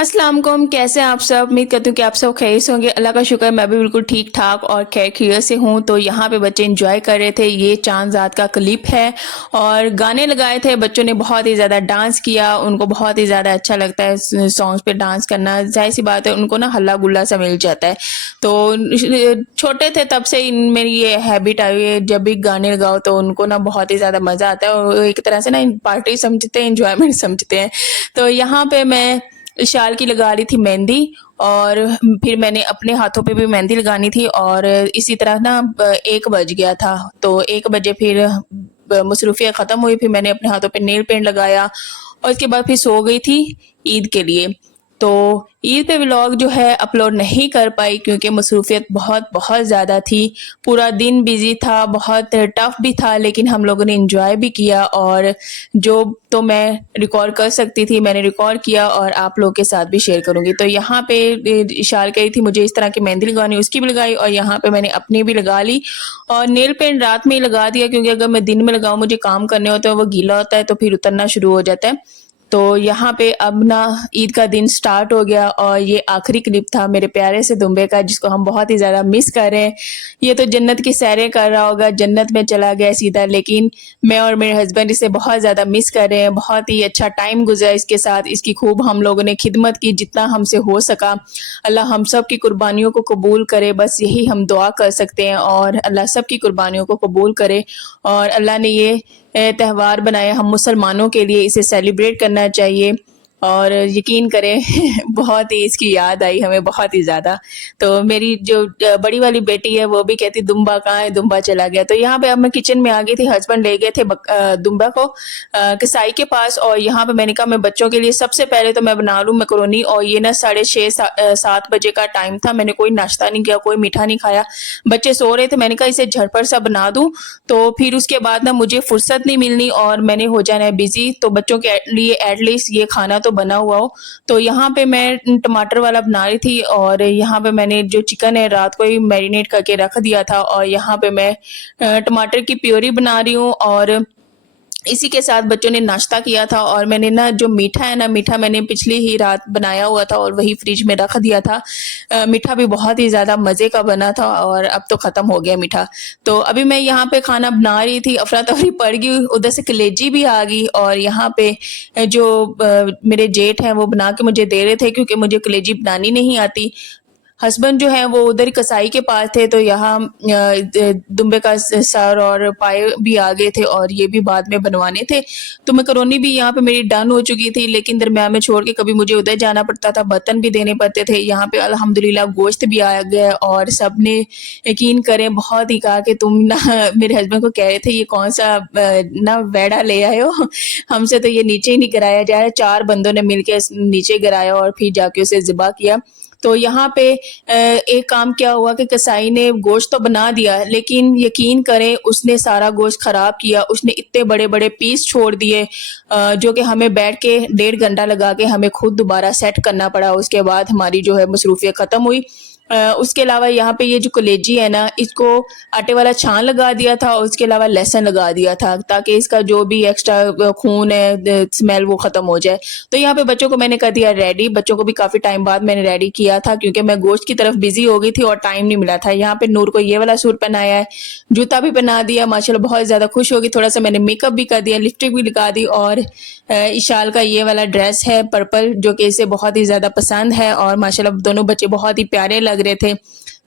अस्सलाम वालेकुम, कैसे हैं आप सब। उम्मीद करती हूँ कि आप सब खैरियत से होंगे। अल्लाह का शुक्र है मैं भी बिल्कुल ठीक ठाक और खैरियत से हूँ। तो यहाँ पे बच्चे एंजॉय कर रहे थे। ये चांद रात का क्लिप है और गाने लगाए थे। बच्चों ने बहुत ही ज़्यादा डांस किया। उनको बहुत ही ज़्यादा अच्छा लगता है सॉन्ग्स पे डांस करना। जाहिर सी बात है उनको ना हल्ला गुल्ला सा मिल जाता है। तो छोटे थे तब से मेरी ये हैबिट आई है, जब भी गाने लगाओ तो उनको ना बहुत ही ज़्यादा मज़ा आता है और एक तरह से ना पार्टी समझते हैं, इंजॉयमेंट समझते हैं। तो यहाँ पे मैं शाल की लगा रही थी मेहंदी और फिर मैंने अपने हाथों पे भी मेहंदी लगानी थी और इसी तरह ना 1 बज गया था। तो 1 बजे फिर मसरूफियत ख़त्म हुई। फिर मैंने अपने हाथों पे नेल पेंट लगाया और उसके बाद फिर सो गई थी ईद के लिए। तो ईद पे व्लॉग जो है अपलोड नहीं कर पाई क्योंकि मसरूफियत बहुत बहुत ज़्यादा थी। पूरा दिन बिजी था, बहुत टफ भी था, लेकिन हम लोगों ने एंजॉय भी किया और जो तो मैं रिकॉर्ड कर सकती थी मैंने रिकॉर्ड किया और आप लोग के साथ भी शेयर करूंगी। तो यहाँ पे इशार कही थी मुझे इस तरह की मेहंदी लगानी, उसकी भी लगाई और यहाँ पे मैंने अपनी भी लगा ली और नेल पेंट रात में ही लगा दिया क्योंकि अगर मैं दिन में लगाऊं मुझे काम करने होते हैं, वो गीला होता है तो फिर उतरना शुरू हो जाता है। तो यहाँ पे अब ना ईद का दिन स्टार्ट हो गया और ये आखिरी क्लिप था मेरे प्यारे से दुम्बे का, जिसको हम बहुत ही ज़्यादा मिस कर रहे हैं। ये तो जन्नत की सैरें कर रहा होगा, जन्नत में चला गया सीधा, लेकिन मैं और मेरे हस्बैंड इसे बहुत ज़्यादा मिस कर रहे हैं। बहुत ही अच्छा टाइम गुजरा इसके साथ, इसकी खूब हम लोगों ने खिदमत की जितना हमसे हो सका। अल्लाह हम सब की कुर्बानियों को कबूल करे, बस यही हम दुआ कर सकते हैं और अल्लाह सब की कुर्बानियों को कबूल करे। और अल्लाह ने ये त्यौहार बनाया हम मुसलमानों के लिए, इसे सेलिब्रेट करना चाहिए और यकीन करें बहुत ही इसकी याद आई हमें बहुत ही ज़्यादा। तो मेरी जो बड़ी वाली बेटी है वो भी कहती दुम्बा कहाँ है, दुम्बा चला गया। तो यहाँ पे अब मैं किचन में आ गई थी, हस्बैंड ले गए थे दुम्बा को कसाई के पास और यहाँ पे मैंने कहा मैं बच्चों के लिए सबसे पहले तो मैं बना लूँ मैकरोनी। और ये ना 6:30-7 बजे का टाइम था, मैंने कोई नाश्ता नहीं किया, कोई मीठा नहीं खाया, बच्चे सो रहे थे। मैंने कहा इसे झटपट सा बना दूं तो फिर उसके बाद ना मुझे फुर्सत नहीं मिलनी और मैंने हो जाना है बिजी। तो बच्चों के लिए एटलीस्ट ये खाना तो बना हुआ हो। तो यहाँ पे मैं टमाटर वाला बना रही थी और यहाँ पे मैंने जो चिकन है रात को ही मैरिनेट करके रख दिया था और यहाँ पे मैं टमाटर की प्योरी बना रही हूँ और इसी के साथ बच्चों ने नाश्ता किया था। और मैंने ना जो मीठा है ना, मीठा मैंने पिछली ही रात बनाया हुआ था और वही फ्रिज में रख दिया था। मीठा भी बहुत ही ज़्यादा मज़े का बना था और अब तो ख़त्म हो गया मीठा। तो अभी मैं यहाँ पे खाना बना रही थी, अफरा तफरी पड़ गई, उधर से कलेजी भी आ गई और यहाँ पे जो मेरे जेठ हैं वो बना के मुझे दे रहे थे क्योंकि मुझे कलेजी बनानी नहीं आती। हस्बैंड जो है वो उधर ही कसाई के पास थे तो यहाँ दुम्बे का सर और पाए भी आ गए थे और ये भी बाद में बनवाने थे। तो मैकरोनी भी यहाँ पे मेरी डन हो चुकी थी, लेकिन दरम्यान में छोड़ के कभी मुझे उधर जाना पड़ता था, बर्तन भी देने पड़ते थे। यहाँ पे अल्हम्दुलिल्लाह गोश्त भी आ गया और सब ने यकीन करें बहुत ही कहा कि तुम ना मेरे हस्बैंड को कह रहे थे ये कौन सा ना वेड़ा ले आए हो, हमसे तो ये नीचे ही नहीं गिराया जा रहा। 4 बंदों ने मिलकर नीचे गिराया और फिर जाके उसे ज़िबा किया। तो यहाँ पे एक काम क्या हुआ कि कसाई ने गोश्त तो बना दिया, लेकिन यकीन करें उसने सारा गोश्त खराब किया। उसने इतने बड़े बड़े पीस छोड़ दिए जो कि हमें बैठ के 1.5 घंटा लगा के हमें खुद दोबारा सेट करना पड़ा। उसके बाद हमारी जो है मसरूफियत ख़त्म हुई। उसके अलावा यहाँ पे ये जो कलेजी है ना, इसको आटे वाला छान लगा दिया था और उसके अलावा लहसुन लगा दिया था ताकि इसका जो भी एक्स्ट्रा खून है स्मेल वो ख़त्म हो जाए। तो यहाँ पे बच्चों को मैंने कर दिया रेडी। बच्चों को भी काफ़ी टाइम बाद मैंने रेडी किया था क्योंकि मैं गोश्त की तरफ बिजी हो गई थी और टाइम नहीं मिला था। यहाँ पे नूर को ये वाला सूट पहनाया है, जूता भी पहना दिया, माशाल्लाह बहुत ज़्यादा खुश होगी। थोड़ा सा मैंने मेकअप भी कर दिया, लिपस्टिक भी लगा दी और इशाल का ये वाला ड्रेस है पर्पल जो कि इसे बहुत ही ज़्यादा पसंद है और माशाल्लाह दोनों बच्चे बहुत ही प्यारे लग रहे थे।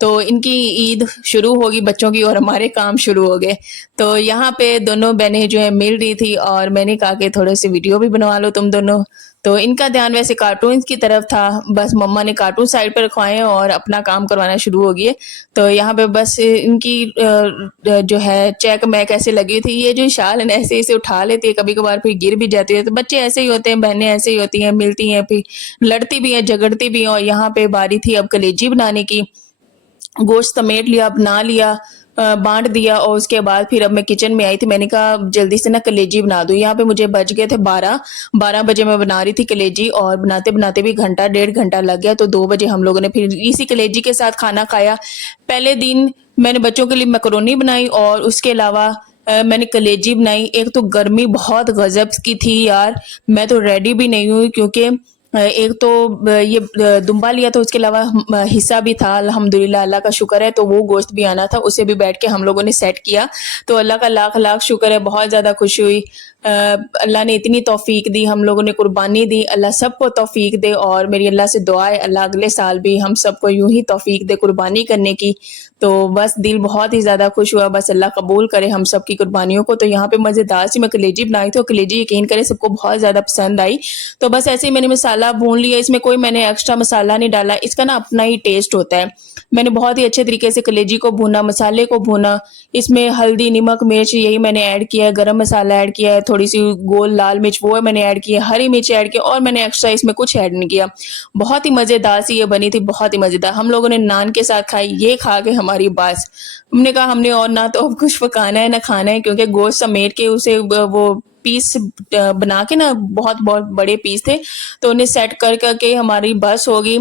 तो इनकी ईद शुरू होगी बच्चों की और हमारे काम शुरू हो गए। तो यहाँ पे दोनों बहनें जो है मिल रही थी और मैंने कहा कि थोड़े से वीडियो भी बनवा लो तुम दोनों। तो इनका ध्यान वैसे कार्टून की तरफ था, बस मम्मा ने कार्टून साइड पर रखवाए और अपना काम करवाना शुरू हो गए। तो यहाँ पे बस इनकी जो है चेक मैक ऐसे लगी थी। ये जो शाल है ना ऐसे इसे उठा लेती है, कभी कभार फिर गिर भी जाती है। तो बच्चे ऐसे ही होते हैं, बहनें ऐसे ही होती हैं, मिलती हैं फिर लड़ती भी हैं, झगड़ती भी हैं। और यहाँ पे बारी थी अब कलेजी बनाने की। गोश्त समेट लिया, बना लिया, बांट दिया और उसके बाद फिर अब मैं किचन में आई थी। मैंने कहा जल्दी से ना कलेजी बना दूं। यहाँ पे मुझे बज गए थे 12 बजे मैं बना रही थी कलेजी और बनाते बनाते भी घंटा 1.5 घंटा लग गया। तो 2 बजे हम लोगों ने फिर इसी कलेजी के साथ खाना खाया। पहले दिन मैंने बच्चों के लिए मैकरोनी बनाई और उसके अलावा मैंने कलेजी बनाई। एक तो गर्मी बहुत गजब की थी यार, मैं तो रेडी भी नहीं हुई क्योंकि एक तो ये दुम्बा लिया था, उसके अलावा हिस्सा भी था, अल्हम्दुलिल्लाह अल्लाह का शुक्र है। तो वो गोश्त भी आना था, उसे भी बैठ के हम लोगों ने सेट किया। तो अल्लाह का लाख लाख शुक्र है, बहुत ज़्यादा खुशी हुई। अल्लाह ने इतनी तौफीक दी, हम लोगों ने कुर्बानी दी। अल्लाह सबको तौफीक दे, और मेरी अल्लाह से दुआ है अल्लाह अगले साल भी हम सबको यूं ही तौफीक दे कुर्बानी करने की। तो बस दिल बहुत ही ज़्यादा खुश हुआ, बस अल्लाह कबूल करे हम सब की कुर्बानियों को। तो यहाँ पे मज़ेदार सी मैं कलेजी बनाई थी, और कलेजी यकीन करें सबको बहुत ज़्यादा पसंद आई। तो बस ऐसे ही मैंने मसाला भून लिया, इसमें कोई मैंने एक्स्ट्रा मसाला नहीं डाला, इसका ना अपना ही टेस्ट होता है। मैंने बहुत ही अच्छे तरीके से कलेजी को भूना, मसाले को भूना, इसमें हल्दी, नमक, मिर्च यही मैंने ऐड किया है, गरम मसाला ऐड किया है, थोड़ी सी गोल लाल मिर्च वो मैंने ऐड की है, हरी मिर्च ऐड की, और मैंने एक्स्ट्रा इसमें कुछ ऐड नहीं किया। बहुत ही मज़ेदार सी ये बनी थी, बहुत ही मज़ेदार। हम लोगों ने नान के साथ खाई, ये खा के हमारी बास। हमने कहा हमने और ना तो अब कुछ पकाना है ना खाना है, क्योंकि गोश्त समेट के उसे वो पीस बना के ना बहुत बहुत बड़े पीस थे, तो उन्हें सेट कर करके हमारी बस होगी।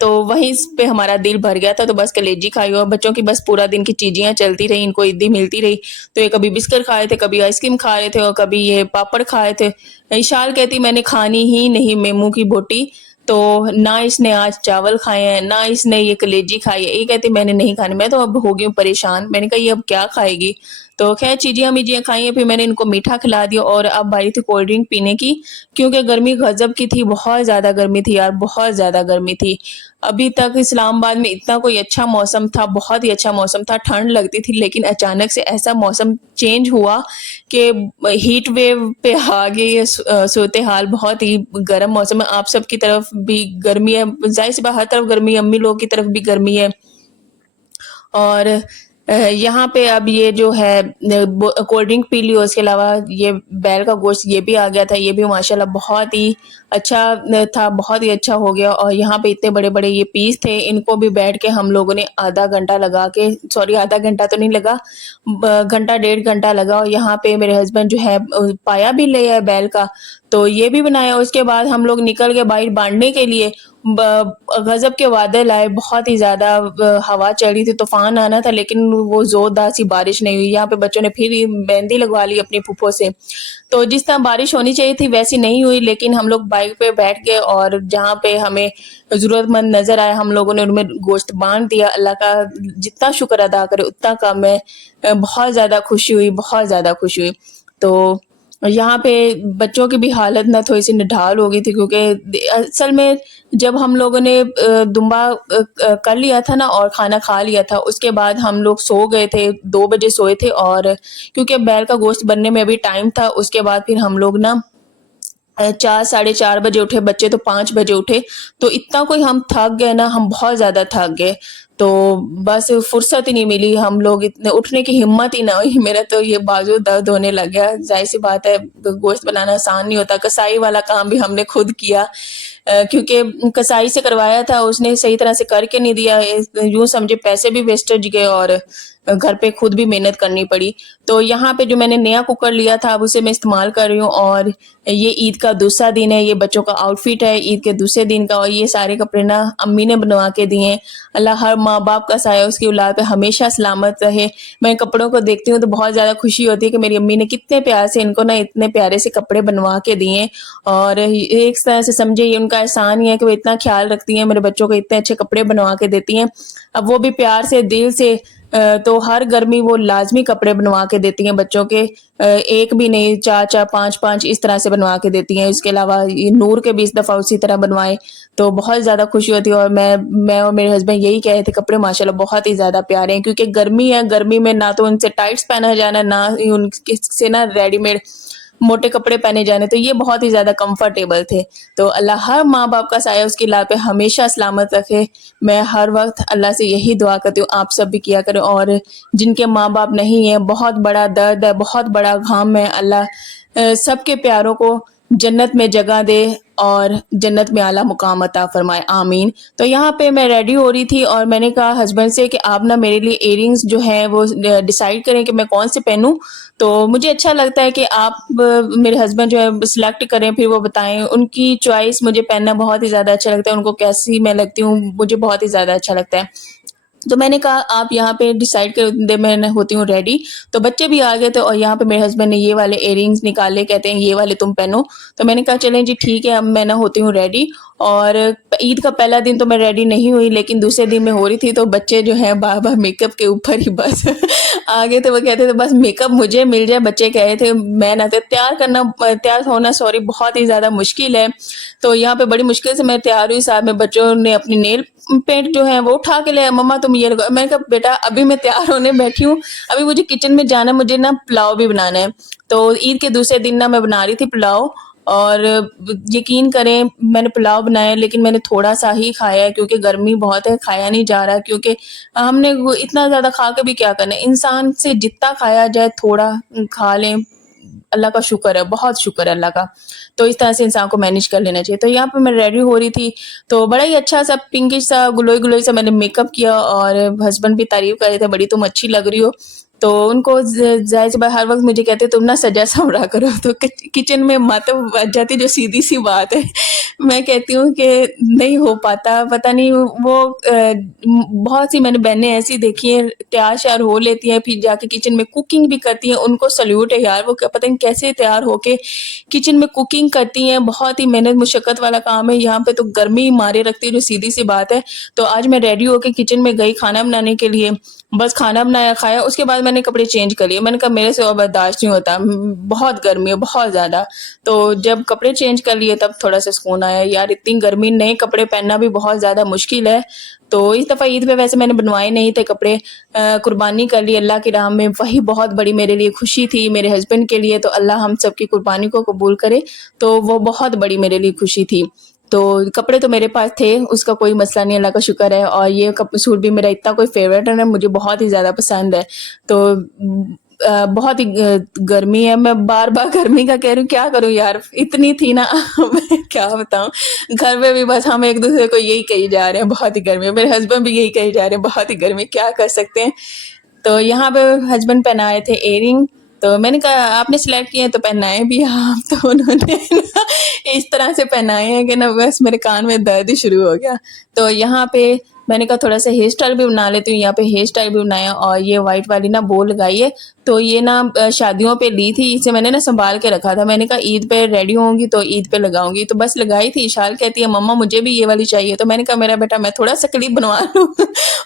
तो वहीं पे हमारा दिल भर गया था। तो बस कलेजी खाई, और बच्चों की बस पूरा दिन की चीज़ियाँ चलती रही, इनको ईदी मिलती रही। तो ये कभी बिस्किट खा रहे थे, कभी आइसक्रीम खा रहे थे, और कभी ये पापड़ खा रहे थे। इशाल कहती मैंने खानी ही नहीं मेमू की बोटी। तो ना इसने आज चावल खाए हैं, ना इसने ये कलेजी खाई है। ये कहती मैंने नहीं खानी। मैं तो अब हो गई हूँ परेशान, मैंने कहा ये अब क्या खाएगी। तो खैर चीज़ियाँ मीजियाँ खाई हैं, फिर मैंने इनको मीठा खिला दिया, और अब बारी थी कोल्ड ड्रिंक पीने की, क्योंकि गर्मी गजब की थी, बहुत ज़्यादा गर्मी थी यार, बहुत ज़्यादा गर्मी थी। अभी तक इस्लामाबाद में इतना कोई अच्छा मौसम था, बहुत ही अच्छा मौसम था, ठंड लगती थी, लेकिन अचानक से ऐसा मौसम चेंज हुआ कि हीट वेव पे आ गई ये सूरत हाल। बहुत ही गर्म मौसम है। आप सबकी तरफ भी गर्मी है, जाहिर सी बात हर तरफ गर्मी है, अम्मी लोग की तरफ भी गर्मी है। और यहाँ पे अब ये जो है कोल्ड ड्रिंक पी ली, उसके अलावा ये बैल का गोश्त ये भी आ गया था, ये भी माशाल्लाह बहुत ही अच्छा था, बहुत ही अच्छा हो गया। और यहाँ पे इतने बड़े बड़े ये पीस थे, इनको भी बैठ के हम लोगों ने आधा घंटा लगा के, सॉरी आधा घंटा तो नहीं लगा, घंटा डेढ़ घंटा लगा। और यहाँ पे मेरे हस्बैंड जो है पाया भी ले आए बैल का, तो ये भी बनाया। उसके बाद हम लोग निकल गए बाहर बांटने के लिए। गजब के बादल आए, बहुत ही ज्यादा हवा चल रही थी, तूफान आना था, लेकिन वो जोरदार सी बारिश नहीं हुई। यहाँ पे बच्चों ने फिर मेहंदी लगवा ली अपनी फूफो से। तो जिस तरह बारिश होनी चाहिए थी वैसी नहीं हुई, लेकिन हम लोग बाइक पे बैठ गए, और जहाँ पे हमें जरूरतमंद नजर आए हम लोगों ने उनमें गोश्त बांट दिया। अल्लाह का जितना शुक्र अदा करे उतना कम है। बहुत ज्यादा खुशी हुई, बहुत ज्यादा खुशी हुई। तो यहाँ पे बच्चों की भी हालत ना थोड़ी सी निढाल हो गई थी, क्योंकि असल में जब हम लोगों ने दुम्बा कर लिया था ना और खाना खा लिया था, उसके बाद हम लोग सो गए थे, 2 बजे सोए थे। और क्योंकि बैल का गोश्त बनने में अभी टाइम था, उसके बाद फिर हम लोग ना 4 साढ़े 4 बजे उठे, बच्चे तो 5 बजे उठे। तो इतना कोई हम थक गए ना, हम बहुत ज्यादा थक गए। तो बस फुर्सत ही नहीं मिली, हम लोग इतने उठने की हिम्मत ही ना हुई। मेरा तो ये बाजू दर्द होने लग गया। जाहिर सी बात है गोश्त बनाना आसान नहीं होता। कसाई वाला काम भी हमने खुद किया, क्योंकि कसाई से करवाया था, उसने सही तरह से करके नहीं दिया। यूं समझे पैसे भी वेस्टेज गए, और घर पे खुद भी मेहनत करनी पड़ी। तो यहाँ पे जो मैंने नया कुकर लिया था, अब उसे मैं इस्तेमाल कर रही हूँ। और ये ईद का दूसरा दिन है, ये बच्चों का आउटफिट है ईद के दूसरे दिन का, और ये सारे कपड़े ना अम्मी ने बनवा के दिए हैं। अल्लाह हर माँ बाप का साया उसकी औलाद पे हमेशा सलामत रहे। मैं कपड़ों को देखती हूँ तो बहुत ज़्यादा खुशी होती है कि मेरी अम्मी ने कितने प्यार से इनको ना इतने प्यारे से कपड़े बनवा के दिए। और एक तरह से समझे ये उनका एहसान ही है कि वो इतना ख्याल रखती हैं, मेरे बच्चों को इतने अच्छे कपड़े बनवा के देती हैं। अब वो भी प्यार से दिल से। तो हर गर्मी वो लाजमी कपड़े बनवा के देती हैं बच्चों के, एक भी नहीं, 4 4 5 5 इस तरह से बनवा के देती हैं। इसके अलावा ये नूर के भी इस दफ़ा उसी तरह बनवाए, तो बहुत ज़्यादा खुशी होती है। और मैं और मेरे हस्बैंड यही कह रहे थे, कपड़े माशाल्लाह बहुत ही ज़्यादा प्यारे हैं, क्योंकि गर्मी है, गर्मी में ना तो उनसे टाइट्स पहना जाना, ना ही उनसे ना रेडीमेड मोटे कपड़े पहने जाने, तो ये बहुत ही ज़्यादा कंफर्टेबल थे। तो अल्लाह हर माँ बाप का साया उसकी लाल पे हमेशा सलामत रखे। मैं हर वक्त अल्लाह से यही दुआ करती हूँ, आप सब भी किया करें। और जिनके माँ बाप नहीं है, बहुत बड़ा दर्द है, बहुत बड़ा गम है, अल्लाह सबके प्यारों को जन्नत में जगह दे, और जन्नत में आला मुकाम अता फरमाए, आमीन। तो यहाँ पे मैं रेडी हो रही थी, और मैंने कहा हस्बैंड से कि आप ना मेरे लिए इयररिंग्स जो हैं वो डिसाइड करें कि मैं कौन से पहनूं। तो मुझे अच्छा लगता है कि आप मेरे हस्बैंड जो है सिलेक्ट करें, फिर वो बताएं उनकी चॉइस। मुझे पहनना बहुत ही ज़्यादा अच्छा लगता है, उनको कैसी मैं लगती हूँ मुझे बहुत ही ज़्यादा अच्छा लगता है। تو میں نے کہا آپ یہاں پہ ڈیسائیڈ کر دے، میں ہوتی ہوں ریڈی. تو بچے بھی آ گئے تھے اور یہاں پہ میرے ہسبینڈ نے یہ والے ایئر رنگس نکالے، کہتے ہیں یہ والے تم پہنو. تو میں نے کہا چلیں جی ٹھیک ہے، اب میں ہوتی ہوں ریڈی. اور عید کا پہلا دن تو میں ریڈی نہیں ہوئی، لیکن دوسرے دن میں ہو رہی تھی. تو بچے جو ہیں بار بار میک اپ کے اوپر ہی بس آگے تو وہ کہتے تھے بس میک اپ مجھے مل جائے. بچے کہہ رہے تھے میں نہ تیار ہونا بہت ہی زیادہ مشکل ہے. تو یہاں پہ بڑی مشکل سے میں تیار ہوئی. ساتھ میں بچوں نے اپنی نیل پینٹ جو ہے وہ اٹھا کے لے، مما تم یہ لگا. میں نے کہا بیٹا ابھی میں تیار ہونے بیٹھی ہوں، ابھی مجھے کچن میں جانا، مجھے نا پلاؤ بھی بنانا ہے. تو عید کے دوسرے دن نا میں بنا رہی تھی پلاؤ، اور یقین کریں میں نے پلاؤ بنایا، لیکن میں نے تھوڑا سا ہی کھایا ہے کیونکہ گرمی بہت ہے، کھایا نہیں جا رہا. کیونکہ ہم نے اتنا زیادہ کھا کے بھی کیا کرنا ہے، انسان سے جتنا کھایا جائے تھوڑا کھا لیں. اللہ کا شکر ہے، بہت شکر ہے اللہ کا. تو اس طرح سے انسان کو مینیج کر لینا چاہیے. تو یہاں پہ میں ریڈی ہو رہی تھی، تو بڑا ہی اچھا سا پنکش سا گلوئی سا میں نے میک اپ کیا، اور ہسبینڈ بھی تعریف کر رہے تھے بڑی تم اچھی لگ رہی ہو. تو ان کو ظاہر سی بات ہر وقت مجھے کہتے تم نہ سجا سنورا کرو. تو کچن میں مت بچ جاتی، جو سیدھی سی بات ہے. میں کہتی ہوں کہ نہیں ہو پاتا، پتہ نہیں وہ بہت سی میں نے بہنیں ایسی دیکھی ہیں تیار شیار ہو لیتی ہیں، پھر جا کے کچن میں کوکنگ بھی کرتی ہیں. ان کو سلیوٹ ہے یار، وہ پتہ نہیں کیسے تیار ہو کے کچن میں کوکنگ کرتی ہیں. بہت ہی محنت مشقت والا کام ہے. یہاں پہ تو گرمی مارے رکھتی ہے، جو سیدھی سی بات ہے. تو آج میں ریڈی ہو کے کچن میں گئی کھانا بنانے کے لیے. بس کھانا بنایا، کھایا، اس کے بعد میں نے کپڑے چینج کر لیے. میں نے کہا میرے سے اور برداشت نہیں ہوتا، بہت گرمی ہے بہت زیادہ. تو جب کپڑے چینج کر لیے تب تھوڑا سا سکون آیا. یار اتنی گرمی، نئے کپڑے پہننا بھی بہت زیادہ مشکل ہے. تو اس دفعہ عید پہ ویسے میں نے بنوائے نہیں تھے کپڑے، قربانی کر لی اللہ کی راہ میں. وہی بہت بڑی میرے لیے خوشی تھی، میرے ہسبینڈ کے لیے. تو اللہ ہم سب کی قربانی کو قبول کرے. تو وہ بہت بڑی میرے لیے خوشی تھی. تو کپڑے تو میرے پاس تھے، اس کا کوئی مسئلہ نہیں، اللہ کا شکر ہے. اور یہ سوٹ بھی میرا اتنا کوئی فیوریٹ ہے، مجھے بہت ہی زیادہ پسند ہے. تو بہت ہی گرمی ہے، میں بار بار گرمی کا کہہ رہی ہوں، کیا کروں یار، اتنی تھی نا میں کیا بتاؤں. گھر میں بھی بس ہم ایک دوسرے کو یہی کہی جا رہے ہیں بہت ہی گرمی ہے. میرے ہسبینڈ بھی یہی کہی جا رہے ہیں بہت ہی گرمی، کیا کر سکتے ہیں. تو یہاں پہ ہسبینڈ پہنائے تھے ایئر رنگ. تو میں نے کہا آپ نے سلیکٹ کیے ہیں تو پہنائے بھی آپ. تو انہوں نے اس طرح سے پہنائے ہیں کہ نا بس میرے کان میں درد ہی شروع ہو گیا. تو یہاں پہ میں نے کہا تھوڑا سا ہیئر اسٹائل بھی بنا لیتی ہوں. یہاں پہ ہیئر اسٹائل بھی بنایا، اور یہ وائٹ والی نا بو لگائی ہے. تو یہ نا شادیوں پہ لی تھی، اسے میں نے نا سنبھال کے رکھا تھا. میں نے کہا عید پہ ریڈی ہوں گی تو عید پہ لگاؤں گی. تو بس لگائی تھی. اشال کہتی ہے مما مجھے بھی یہ والی چاہیے. تو میں نے کہا میرا بیٹا میں تھوڑا سا کلپ بنوا لوں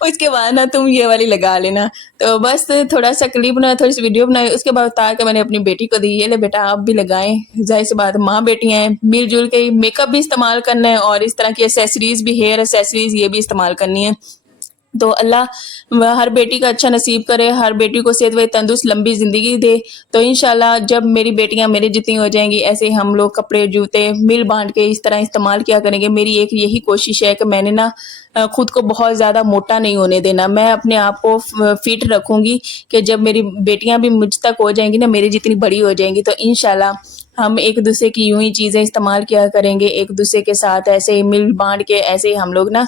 اس کے بعد نا تم یہ والی لگا لینا. تو بس تھوڑا سا کلپ بنایا، تھوڑی سی ویڈیو بنائی، اس کے بعد اتار کے میں نے اپنی بیٹی کو دی. یہ لے بیٹا آپ بھی لگائیں. ظاہر سی بات ماں بیٹی ہیں، مل جل کے میک اپ بھی استعمال کرنا ہے، اور اس طرح کی ایسیسریز بھی، ہیئر ایسیسریز یہ بھی استعمال کرنی ہے. تو اللہ ہر بیٹی کا اچھا نصیب کرے، ہر بیٹی کو صحت و تندرست لمبی زندگی دے. تو انشاءاللہ جب میری بیٹیاں میرے جتنی ہو جائیں گی، ایسے ہی ہم لوگ کپڑے جوتے مل بانٹ کے اس طرح استعمال کیا کریں گے. میری ایک یہی کوشش ہے کہ میں نے نا خود کو بہت زیادہ موٹا نہیں ہونے دینا. میں اپنے آپ کو فٹ رکھوں گی کہ جب میری بیٹیاں بھی مجھ تک ہو جائیں گی نا، میری جتنی بڑی ہو جائیں گی، تو انشاءاللہ ہم ایک دوسرے کی یوں ہی چیزیں استعمال کیا کریں گے، ایک دوسرے کے ساتھ ایسے ہی مل بانٹ کے ایسے ہی ہم لوگ نا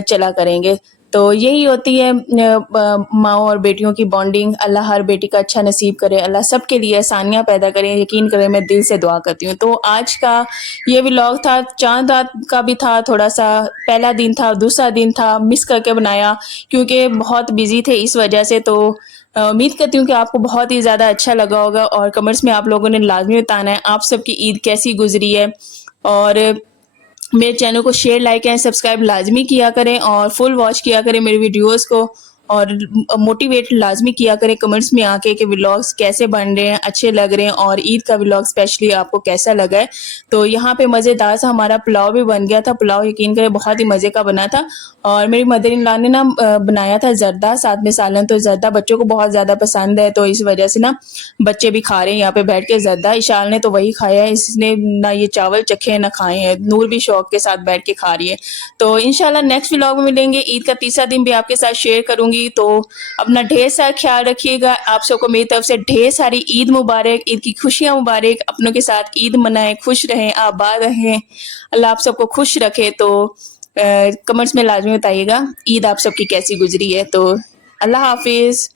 چلا کریں گے. تو یہی ہوتی ہے ماؤں اور بیٹیوں کی بانڈنگ. اللہ ہر بیٹی کا اچھا نصیب کرے، اللہ سب کے لیے آسانیاں پیدا کریں. یقین کریں میں دل سے دعا کرتی ہوں. تو آج کا یہ ولاگ تھا، چاند رات کا بھی تھا تھوڑا سا. پہلا دن تھا، دوسرا دن تھا، مس کر کے بنایا کیونکہ بہت بزی تھے اس وجہ سے. تو امید کرتی ہوں کہ آپ کو بہت ہی زیادہ اچھا لگا ہوگا، اور کمنٹس میں آپ لوگوں نے لازمی بتانا ہے آپ سب کی عید کیسی گزری ہے. اور میرے چینل کو شیئر، لائک اینڈ سبسکرائب لازمی کیا کریں، اور فل واچ کیا کریں میری ویڈیوز کو، اور موٹیویٹ لازمی کیا کریں کمنٹس میں آ کے کہ ولاگس کیسے بن رہے ہیں، اچھے لگ رہے ہیں، اور عید کا ولاگ اسپیشلی آپ کو کیسا لگا ہے. تو یہاں پہ مزیدار سا ہمارا پلاؤ بھی بن گیا تھا. پلاؤ یقین کریں بہت ہی مزے کا بنا تھا. اور میری مدر ان لا نے نا بنایا تھا زردہ ساتھ میں سالن. تو زردہ بچوں کو بہت زیادہ پسند ہے، تو اس وجہ سے نا بچے بھی کھا رہے ہیں یہاں پہ بیٹھ کے زردہ. اشال نے تو وہی کھایا ہے، اس نے نہ یہ چاول چکھے نہ کھائے ہیں. نور بھی شوق کے ساتھ بیٹھ کے کھا رہی ہے. تو انشاءاللہ نیکسٹ ولاگ میں ملیں گے. عید کا تیسرا دن بھی آپ کے ساتھ شیئر کروں گی. تو اپنا ڈھیر سارا خیال رکھیے گا. آپ سب کو میری طرف سے ڈھیر ساری عید مبارک، عید کی خوشیاں مبارک. اپنوں کے ساتھ عید منائیں، خوش رہیں، آباد رہیں. اللہ آپ سب کو خوش رکھے. تو کمنٹس میں لازمی بتائیے گا عید آپ سب کی کیسی گزری ہے. تو اللہ حافظ.